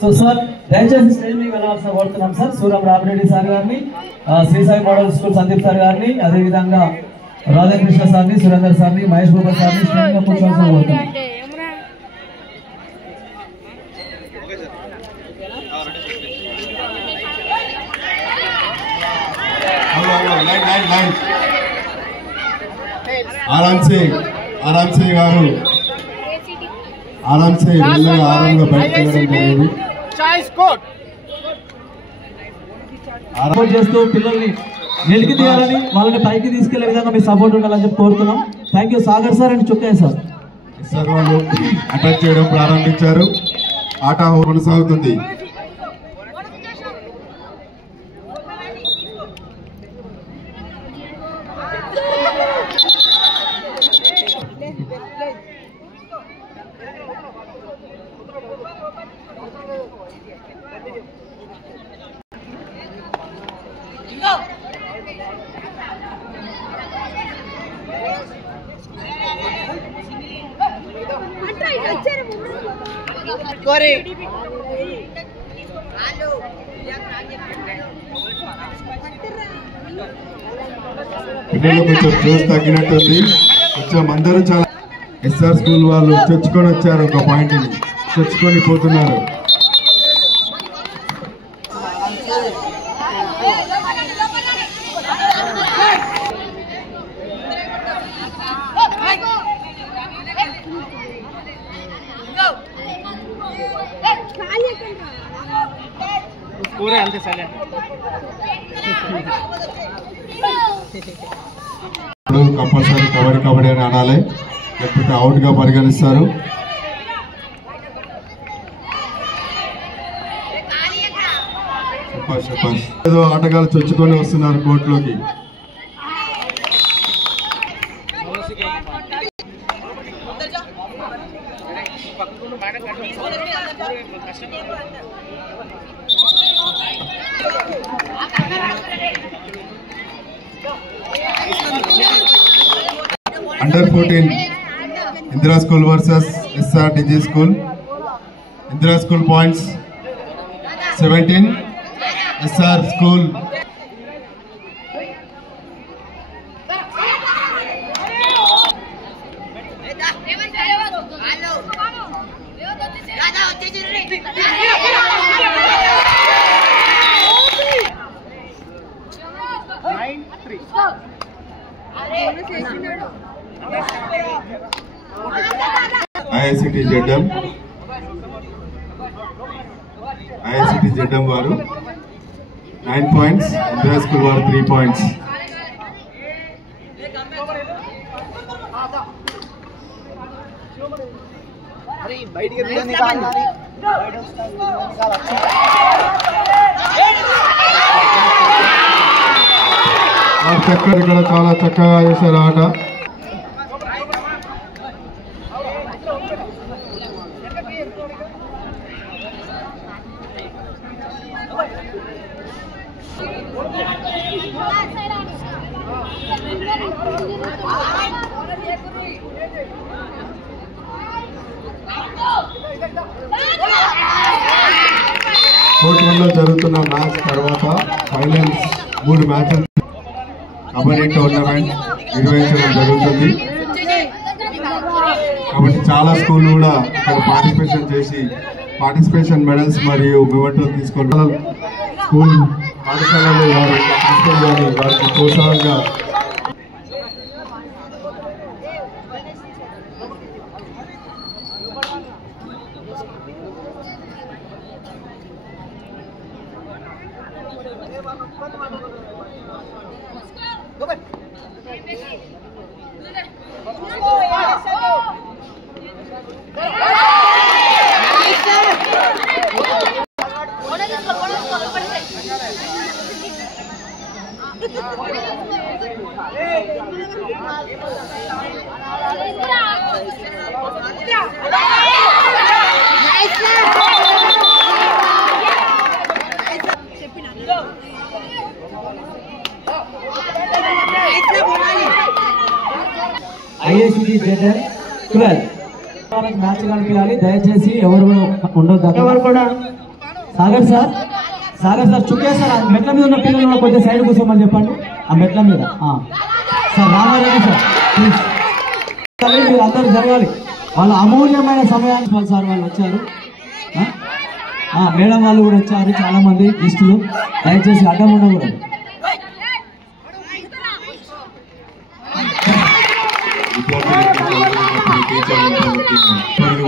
So sir దయచేసి stage మీద వెళ్ళాల్సిన కోరుతున్నాం సార్. సూరం రామిరెడ్డి సార్ గారిని, Sri Sai model school Sandeep sir గారిని, అదేవిధంగా రాధాకృష్ణ సార్ని, సురేందర్ సార్ని, మహేష్ బాబు సార్ని స్టేజ్గా కూర్చోవాల్సిన కోరుతున్నాం. आराम से गारू आराम से आराम చేస్తూ పిల్లల్ని వెలికి తీయాలని, వాళ్ళని పైకి తీసుకెళ్లే విధంగా మీ సపోర్ట్ ఉండాలని చెప్పి కోరుతున్నాం. Thank you Sagar sir and Chukkaya sir. వాళ్ళు అటాక్ చేయడం ప్రారంభించారు. ఆట కొనసాగుతుంది. పిల్లలు కొంచెం జోస్ తగ్గినట్టుంది. కొంచెం అందరూ చాలా ఎస్ఆర్ స్కూల్ వాళ్ళు చొచ్చుకొని వచ్చారు. ఒక పాయింట్ ని చొచ్చుకొని పోతున్నారు. కంపల్సరీ కబడ్డీ అని అనాలి, లేకపోతే అవుట్ గా పరిగణిస్తారు. ఏదో ఆటగాళ్ళు చొచ్చుకొని వస్తున్నారు కోర్టులోకి. Under 14 Indira School versus SRDG School. Indira School points 17, SR School IICT ZM వారు 9 points, Indira School వారు 3 points. ఇక్కడ చాలా చక్కగా చేశారు ఆట. కోర్ట్ 1 లో జరుగుతున్న మ్యాచ్ తర్వాత ఫైనల్స్ 3 మ్యాచ్లు కబడ్డీ టోర్నమెంట్ నిర్వహించడం జరుగుతుంది. కాబట్టి చాలా స్కూళ్ళు కూడా ఇక్కడ పార్టిసిపేషన్ మెడల్స్ మరియు మెమెంటోలు తీసుకుంటారు. స్కూల్ పాఠశాలలో వారికి ప్రోత్సాహంగా IICT ZM 12 మ్యాచ్ కనిపించాలి. దయచేసి ఎవరు కూడా ఉండొద్దు. ఎవరు కూడా సాగర్ సార్ చుక్కే సార్ ఆ మెట్ల మీద ఉన్న పిల్లలు కొంచెం సైడ్ కూర్చోమని చెప్పండి. ఆ మెట్ల మీద సార్ రామారెడ్డి సార్ ప్లీజ్ మీరు అందరూ జరగాలి. వాళ్ళ అమూల్యమైన సమయాన్ని సార్ వాళ్ళు వచ్చారు. మేడం వాళ్ళు కూడా వచ్చారు, చాలా మంది గెస్టులు. దయచేసి అడ్డం ఉండకూడదు.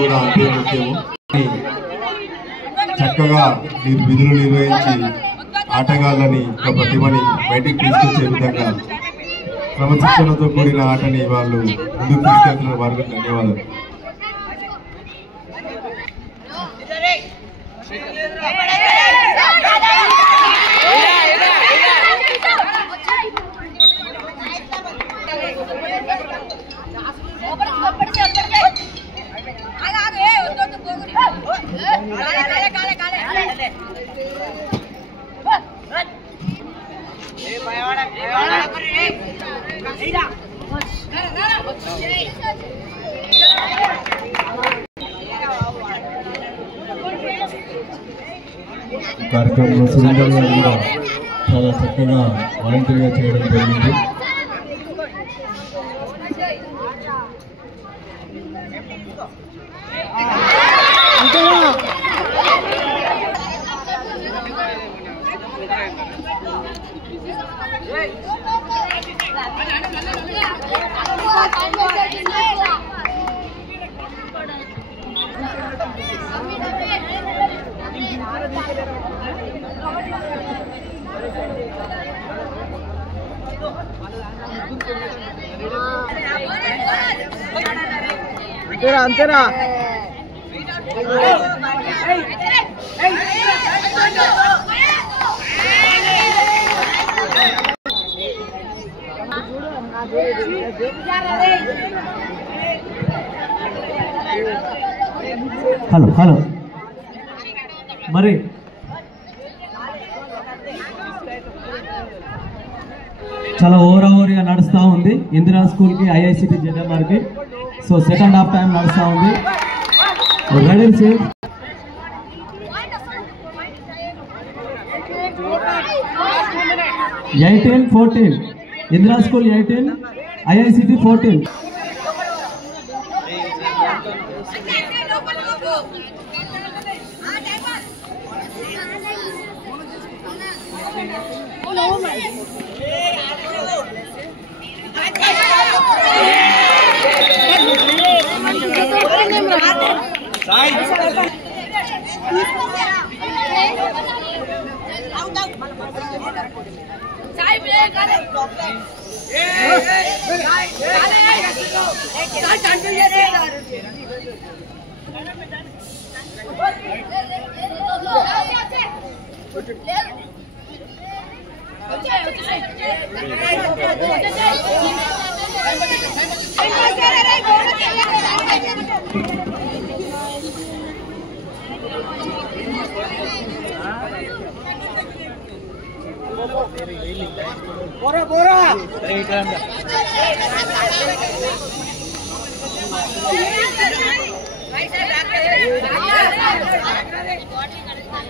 కూడా అంతే ముఖ్యము. చక్కగా మీరు విధులు నిర్వహించి ఆటగాళ్ళని ఒక ప్రతిభని బయటికి తీసుకొచ్చే విధంగా క్రమశిక్షణతో కూడిన ఆటని వాళ్ళు ముందుకు తీసుకెళ్తున్న వారికి ధన్యవాదాలు. కార్యక్రమంలో సురేందర్ గారు కూడా చాలా చక్కగా వాలంటీర్గా చేయడం జరిగింది. అంతేనా హలో మరి చాలా ఓవరాగా నడుస్తూ ఉంది ఇందిరా స్కూల్కి ఐఐసిటి జెడ్ఎంఆర్కి. సో సెకండ్ హాఫ్ టైం నడుస్తూ ఉంది. Ready safe 18-14 Indira school 18 IICT 14.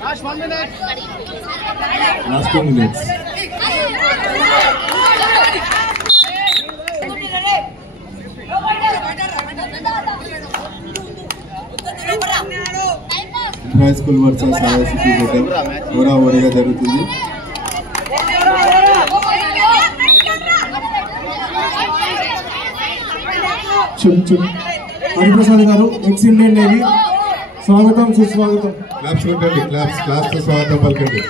Last 1 minute. Last 2 minutes. High school versus IICT ఓవరాగా జరుగుతుంది. హరిప్రసాద్ గారు ఎక్స్ ఇండియన్ నేవీ స్వాగతం సుస్వాగతం. క్లాప్స్ కొట్టండి, క్లాప్స్ తో స్వాగతం పలకండి.